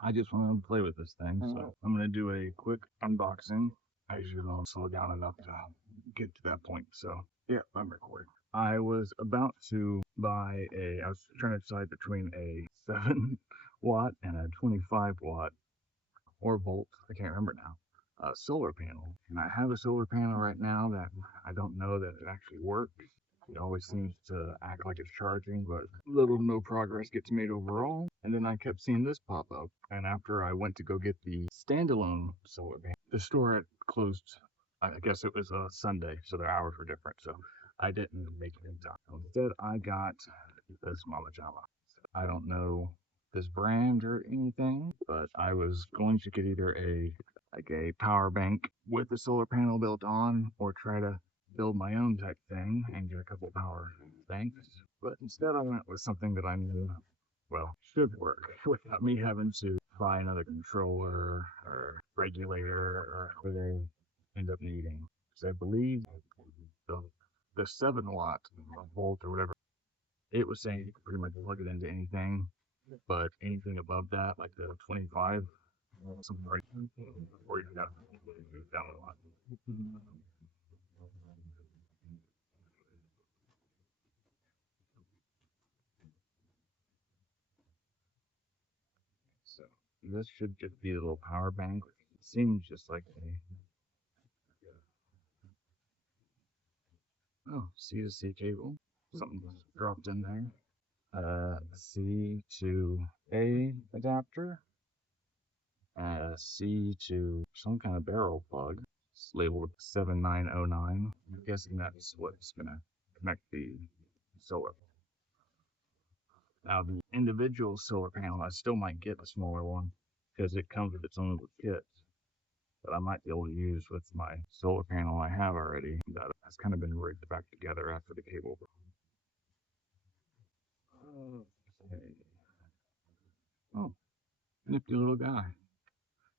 I just want to play with this thing, so I'm going to do a quick unboxing. I usually don't slow down enough to get to that point, so yeah, I'm recording. I was about to buy I was trying to decide between a 7 watt and a 25 watt or volt, I can't remember now, solar panel. And I have a solar panel right now that I don't know that it actually works. It always seems to act like it's charging, but little to no progress gets made overall. And then I kept seeing this pop up. And after I went to go get the standalone solar panel, the store had closed. I guess it was a Sunday, so their hours were different. So I didn't make it in time. Instead, I got this Mama Jama. I don't know this brand or anything, but I was going to get either a power bank with a solar panel built on, or try to build my own type thing and get a couple power banks. But instead, I went with something that I knew, well, should work without me having to buy another controller or regulator or whatever they end up needing. Because I believe the the 7 watt volt or whatever, it was saying you could pretty much plug it into anything, but anything above that, like the 25, something right, or you got down a lot. So this should just be a little power bank. It seems just like C to C cable. Something dropped in there. C to A adapter. C to some kind of barrel plug. It's labeled 7909. I'm guessing that's what's gonna connect the solar. Now the individual solar panel, I still might get a smaller one because it comes with its own little kit that I might be able to use with my solar panel I have already that has kind of been rigged back together after the cable. Okay. Oh, nifty little guy.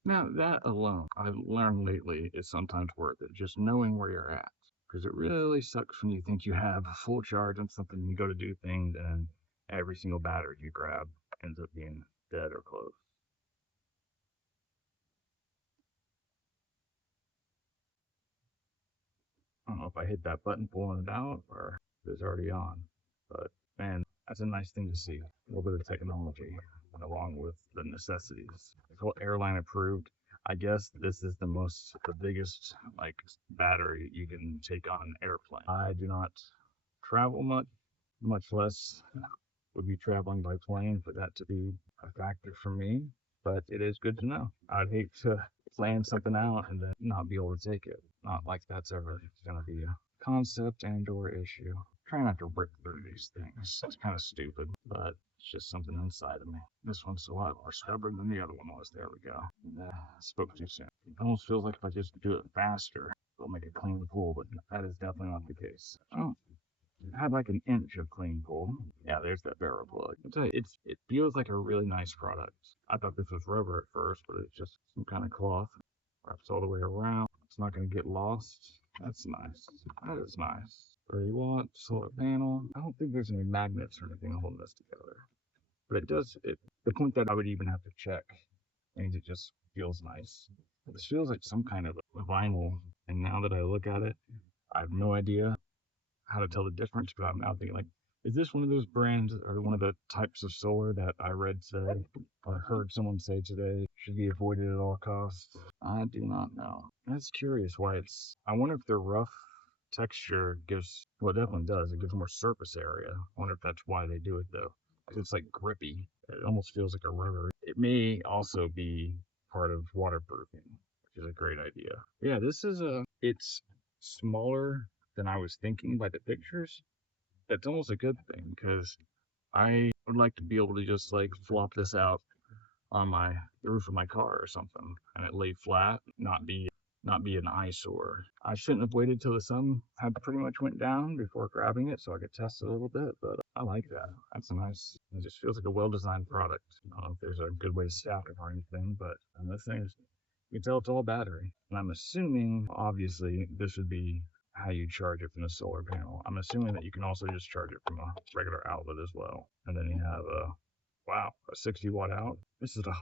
Now that alone, I've learned lately, is sometimes worth it. Just knowing where you're at, because it really sucks when you think you have a full charge on something, you go to do things, and every single battery you grab ends up being dead or close. I don't know if I hit that button pulling it out or if it's already on, but man, that's a nice thing to see. A little bit of technology along with the necessities. It's all airline approved. I guess this is the biggest like battery you can take on an airplane. I do not travel much less would be traveling by plane for that to be a factor for me. But it is good to know. I'd hate to plan something out and then not be able to take it. Not like that's ever going to be a concept and/or issue. Try not to rip through these things. It's kind of stupid, but it's just something inside of me. This one's a lot more stubborn than the other one was. There we go. Spoke too soon. It almost feels like if I just do it faster, it'll make a clean pool, but that is definitely not the case. Oh, it had like an inch of clean pull. Yeah, there's that barrel plug. I'll tell you, it feels like a really nice product. I thought this was rubber at first, but it's just some kind of cloth. Wraps all the way around. It's not going to get lost. That's nice. That is nice. 30 watt solar panel. I don't think there's any magnets or anything holding this together. But it does, the point that I would even have to check means it just feels nice. This feels like some kind of a vinyl. And now that I look at it, I have no idea how to tell the difference, but I'm now thinking like, is this one of those brands or one of the types of solar that I read today or heard someone say today should be avoided at all costs? I do not know. That's curious why it's. I wonder if the rough texture gives. Well, it definitely does. It gives more surface area. I wonder if that's why they do it though. Because it's like grippy. It almost feels like a rubber. It may also be part of waterproofing, which is a great idea. Yeah, this is a. It's smaller than I was thinking by the pictures. That's almost a good thing because I would like to be able to just like flop this out on the roof of my car or something and it lay flat, not be an eyesore. I shouldn't have waited till the sun had pretty much went down before grabbing it so I could test it a little bit, but I like that. That's a nice. It just feels like a well-designed product. I don't know if there's a good way to stack it or anything, but this thing is. You can tell it's all battery. And I'm assuming, obviously, this would be how you charge it from the solar panel. I'm assuming that you can also just charge it from a regular outlet as well. And then you have wow, a 60 watt out. This is a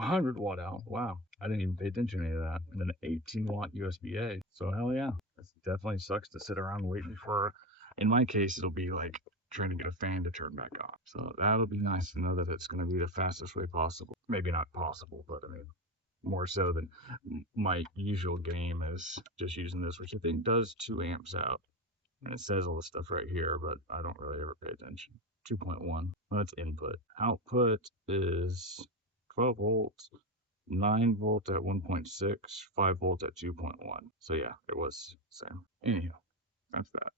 100 watt out. Wow. I didn't even pay attention to any of that. And then 18 watt USB-A. So hell yeah. It definitely sucks to sit around waiting for, in my case, it'll be like trying to get a fan to turn back on. So that'll be nice to know that it's going to be the fastest way possible. Maybe not possible, but I mean, more so than my usual game is just using this, which I think does 2 amps out. And it says all this stuff right here, but I don't really ever pay attention. 2.1. Well, that's input. Output is 12 volts, 9 volt at 1.6, 5 volt at 2.1. So yeah, it was the same. Anyhow, that's that.